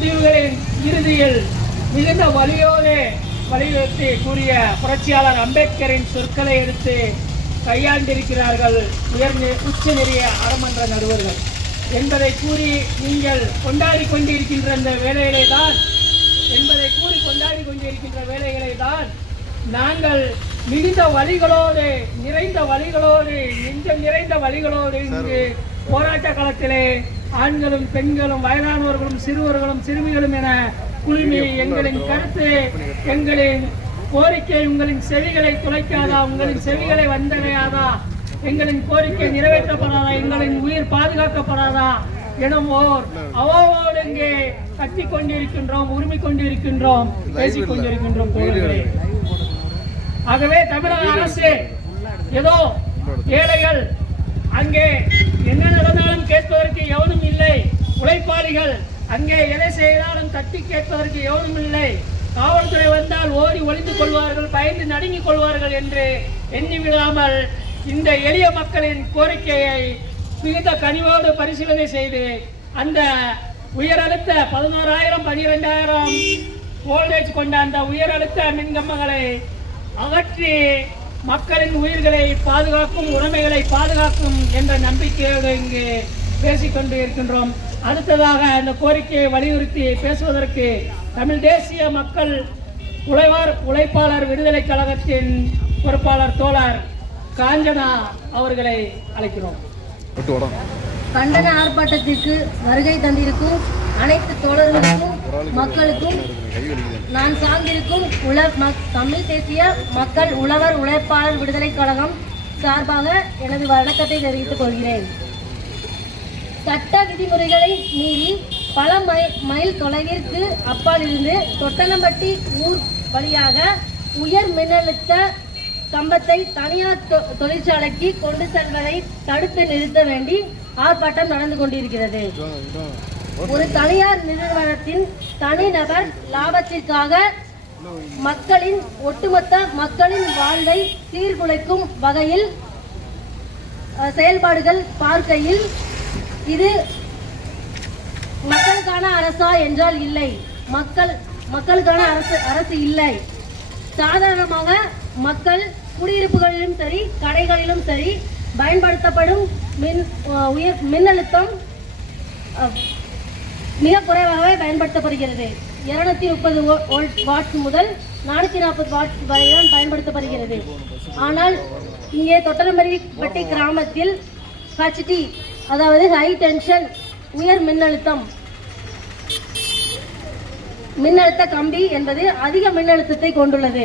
முடிவுகளின் இறுதியில் மிகுந்த வலியோடு வலியுறுத்தி கூறிய புரட்சியாளர் அம்பேத்கரின் சொற்களை எடுத்து கையாண்டிருக்கிறார்கள் உயர்ந்த உச்ச நெறிய அறமன்ற நடுவர்கள். என்பதை கூறி நீங்கள் கொண்டாடி கொண்டிருக்கின்ற இந்த வேலைகளை தான் என்பதை கூறி கொண்டாடி கொண்டிருக்கின்ற வேலைகளை தான் நாங்கள் மிகுந்த வழிகளோடு நிறைந்த வழிகளோடு நெஞ்சம் நிறைந்த வழிகளோடு இங்கு போராட்ட களத்திலே ஆண்களும் பெண்களும் வயதானவர்களும் சிறுவர்களும் சிறுமிகளும் என குழுமி எங்களின் கருத்து எங்களின் கோரிக்கை உங்களின் செவிகளை துளைக்காதா உங்களின் செவிகளை வந்தடையாதா எங்களின் கோரிக்கை நிறைவேற்றப்படாதா எங்களின் உயிர் பாதுகாக்கப்படாதா எனும் ஓர் அவோடு இங்கே கத்திக் கொண்டிருக்கின்றோம் உரிமை கொண்டிருக்கின்றோம் பேசிக் கொண்டிருக்கின்றோம் தோழர்களே. ஆகவே தமிழக அரசு ஏதோ ஏழைகள் அங்கே என்ன நடந்தாலும் கேட்பதற்கு எவனும் இல்லை. உழைப்பாளிகள் அங்கே எதை செய்தாலும் தட்டி கேட்பதற்கு எவனும் இல்லை. காவல்துறை வந்தால் ஓடி ஒளிந்து கொள்வார்கள் பயந்து நடுங்கிக் கொள்வார்கள் என்று எண்ணி விடாமல் இந்த எளிய மக்களின் கோரிக்கையை மிகுந்த கனிவோடு பரிசீலனை செய்து அந்த உயரழுத்த பதினோராயிரம் பனிரெண்டாயிரம் வோல்டேஜ் கொண்ட அந்த உயரழுத்த மின்கம்பங்களை அகற்றி மக்களின் உயிர்களை பாதுகாக்கும் உடைமைகளை பாதுகாக்கும் என்ற நம்பிக்கையோடு இங்கு பேசிக்கொண்டு இருக்கின்றோம். அடுத்ததாக அந்த கோரிக்கையை வலியுறுத்தி பேசுவதற்கு தமிழ் தேசிய மக்கள் உழைவார் உழைப்பாளர் விடுதலை கழகத்தின் பொறுப்பாளர் தோழர் காஞ்சனா அவர்களை அழைக்கிறோம். கண்டன ஆர்ப்பாட்டத்திற்கு வருகை தந்திருக்கும் அனைத்து தோழர்களுக்கும் மக்களுக்கும் நான் சார்ந்திருக்கும் உல தமிழ் தேசிய மக்கள் உழவர் உழைப்பாளர் விடுதலை கழகம் சார்பாக எனது வணக்கத்தை தெரிவித்துக் கொள்கிறேன். சட்ட விதிமுறைகளை மீறி பல மை மைல் தொலைவிற்கு அப்பால் இருந்து தொட்டனம்பட்டி ஊர் வழியாக உயர் மின்னழுத்த கம்பத்தை தனியார் தொழிற்சாலைக்கு கொண்டு செல்வதை தடுத்து நிறுத்த வேண்டி ஆர்ப்பாட்டம் நடந்து கொண்டிருக்கிறது. ஒரு தனியார் நிறுவனத்தின் தனிநபர் லாபத்திற்காக மக்களின் ஒட்டுமொத்த மக்களின் வாழ்வை சீர்குலைக்கும் வகையில் அஹ், செயல்பாடுகள் பார்க்கையில் இது மக்களுக்கான அரசா என்றால் இல்லை. மக்கள் மக்களுக்கான அரசு அரசு இல்லை. சாதாரணமாக மக்கள் குடியிருப்புகளிலும் சரி கடைகளிலும் சரி பயன்படுத்தப்படும் மின் உயர் மின்னழுத்தம் அஹ், மிக குறைவாகவே பயன்படுத்தப்படுகிறது. இருநூத்தி முப்பது வாட்ஸ் முதல் நானூற்றி நாற்பது வாட்ஸ் வரைதான் பயன்படுத்தப்படுகிறது. ஆனால் இங்கே தொட்டரம்பட்டி கிராமத்தில் ஹச்டி அதாவது ஹை டென்ஷன் உயர் மின்னழுத்தம் மின்னழுத்த கம்பி என்பது அதிக மின்னழுத்தத்தை கொண்டுள்ளது.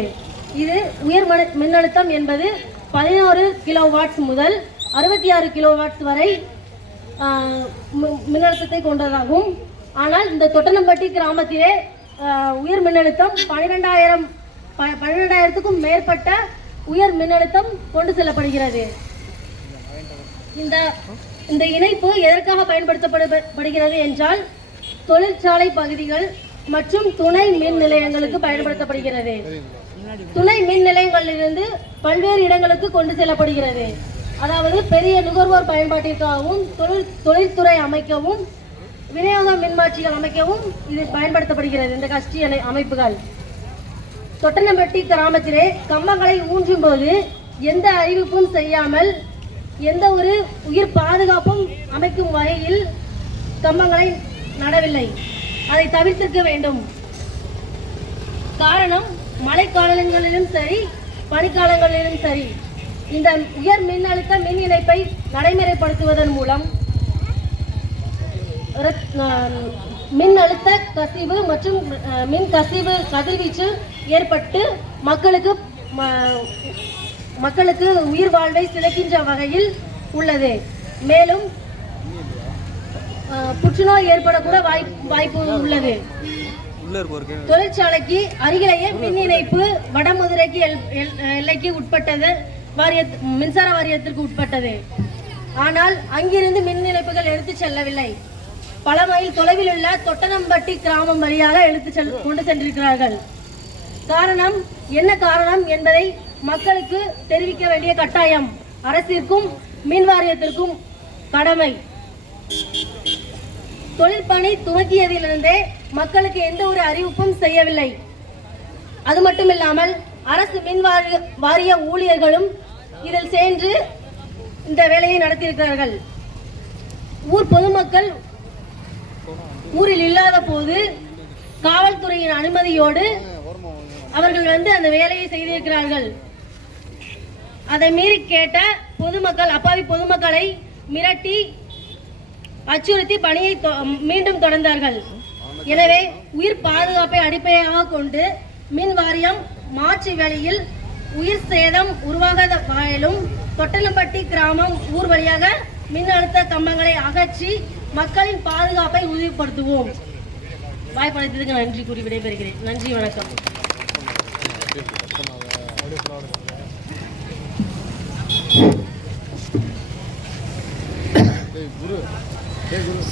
இது உயர் மின்னழுத்தம் என்பது பதினோரு கிலோ வாட்ஸ் முதல் அறுபத்தி ஆறு கிலோ வாட்ஸ் வரை மின்னழுத்தத்தை கொண்டதாகும். ஆனால் இந்த தொட்டனம்பட்டி கிராமத்திலே உயர் மின்னழுத்தம் பனிரெண்டாயிரம் பன்னிரெண்டாயிரத்துக்கும் மேற்பட்ட உயர் மின்னழுத்தம் கொண்டு செல்லப்படுகிறது. இந்த இந்த இணைப்பு எதற்காக பயன்படுத்தப்படுகிறது என்றால் தொழிற்சாலை பகுதிகள் மற்றும் துணை மின் நிலையங்களுக்கு பயன்படுத்தப்படுகிறது. துணை மின் நிலையங்களிலிருந்து பல்வேறு இடங்களுக்கு கொண்டு செல்லப்படுகிறது. அதாவது பெரிய நுகர்வோர் பயன்பாட்டிற்காகவும் தொழில் தொழில்துறை அமைக்கவும் விநியோக மின்மாற்றிகள் அமைக்கவும் இது பயன்படுத்தப்படுகிறது. இந்த கஷ்டி அணை அமைப்புகள். தொட்டனம்பட்டி கிராமத்திலே கம்பங்களை ஊன்றும் போது எந்த அறிவிப்பும் செய்யாமல் எந்த ஒரு உயிர் பாதுகாப்பும் அமைக்கும் வகையில் கம்பங்களை நடவில்லை. அதை தவிர்த்திருக்க வேண்டும். காரணம் மழைக்காலங்களிலும் சரி பனிக்காலங்களிலும் சரி. இந்த உயர் மின்னழுத்த மின் இணைப்பை நடைமுறைப்படுத்துவதன் மூலம் ரத்- மின் அழுத்த கசிவு மற்றும் மின் கசிவு கதிர்வீச்சு ஏற்பட்டு மக்களுக்கு ம- மக்களுக்கு உயிர் வாழ்வை சிதைக்கின்ற வகையில் உள்ளது. மேலும் புற்றுநோய் ஏற்படக்கூட வாய்ப்பு வாய்ப்பு உள்ளது. தொழிற்சாலைக்கு அருகிலேயே மின் இணைப்பு வடமதுரைக்கு எல்- எல்- எல்லைக்கு உட்பட்டது வாரிய மின்சார வாரியத்திற்கு உட்பட்டது. ஆனால் அங்கிருந்து மின் இணைப்புகள் எடுத்து செல்லவில்லை. பல மைல் தொலைவில் உள்ள தொட்டனம்பட்டி கிராமம் வழியாக எடுத்து செல் கொண்டு சென்றிருக்கிறார்கள். காரணம் என்ன காரணம் என்பதை மக்களுக்கு தெரிவிக்க வேண்டிய கட்டாயம். அரசிற்கும் மின் வாரியத்திற்கும் கடமை. தொழிற்பணி துவக்கியதிலிருந்தே மக்களுக்கு எந்த ஒரு அறிவிப்பும் செய்யவில்லை. அது மட்டுமில்லாமல் அரசு மின் வாரிய வாரிய ஊழியர்களும் இதில் சென்று இந்த வேலையை நடத்தியிருக்கிறார்கள். ஊர் பொதுமக்கள் ஊரில் இல்லாத போது காவல்துறையின் அனுமதியோடு அவர்கள் வந்து அந்த வேலையை செய்திருக்கிறார்கள். அதை மீறி கேட்ட பொதுமக்கள் அப்பாவி பொதுமக்களை மிரட்டி அச்சுறுத்தி பணியை தொ- மீண்டும் தொடர்ந்தார்கள். எனவே உயிர் பாதுகாப்பை அடிப்படையாக கொண்டு மின் வாரியம் மாற்று வேளையில் உயிர் சேதம் உருவாகாத வாயிலும் தொட்டலம்பட்டி கிராமம் ஊர் வழியாக மின் அழுத்த கம்பங்களை அகற்றி மக்களின் பாதுகாப்பை உறுதிப்படுத்துவோம். வாய்ப்பளித்ததுக்கு நன்றி கூறி விடைபெறுகிறேன். நன்றி வணக்கம்.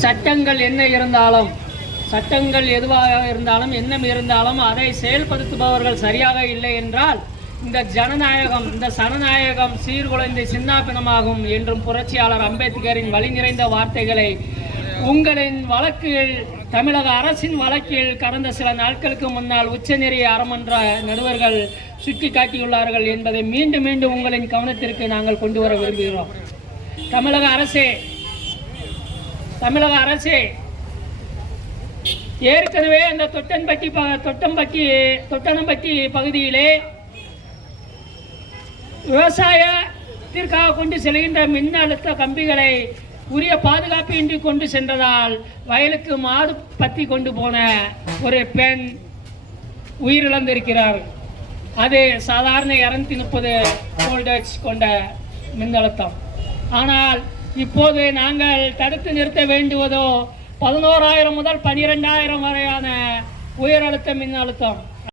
சட்டங்கள் என்ன இருந்தாலும் சட்டங்கள் எதுவாக இருந்தாலும் என்ன இருந்தாலும் அதை செயல்படுத்துபவர்கள் சரியாக இல்லை என்றால் இந்த ஜனநாயகம் இந்த சனநாயகம் சீர்குலைந்து சின்னாபினமாகும் என்றும் புரட்சியாளர் அம்பேத்கரின் வழி நிறைந்த வார்த்தைகளை உங்களின் வழக்கில் தமிழக அரசின் வழக்கில் கடந்த சில நாட்களுக்கு முன்னால் உச்சநெறிய அறமன்ற நடுவர்கள் சுட்டி காட்டியுள்ளார்கள் என்பதை மீண்டும் மீண்டும் உங்களின் கவனத்திற்கு நாங்கள் கொண்டு வர விரும்புகிறோம். தமிழக அரசே தமிழக அரசே ஏற்கனவே அந்த தொட்டன்பட்டி ப தொட்டம்பட்டி தொட்டனம்பட்டி பகுதியிலே விவசாயத்திற்காக கொண்டு செல்கின்ற மின் அழுத்த கம்பிகளை உரிய பாதுகாப்பு இன்றி கொண்டு சென்றதால் வயலுக்கு மாடு பத்தி கொண்டு போன ஒரு பெண் உயிரிழந்திருக்கிறார். அது சாதாரண இரநூத்தி முப்பது வோல்டேஜ் கொண்ட மின்னழுத்தம். ஆனால் இப்போது நாங்கள் தடுத்து நிறுத்த வேண்டுவதோ பதினோராயிரம் முதல் பனிரெண்டாயிரம் வரையான உயர் அழுத்த மின்னழுத்தம்.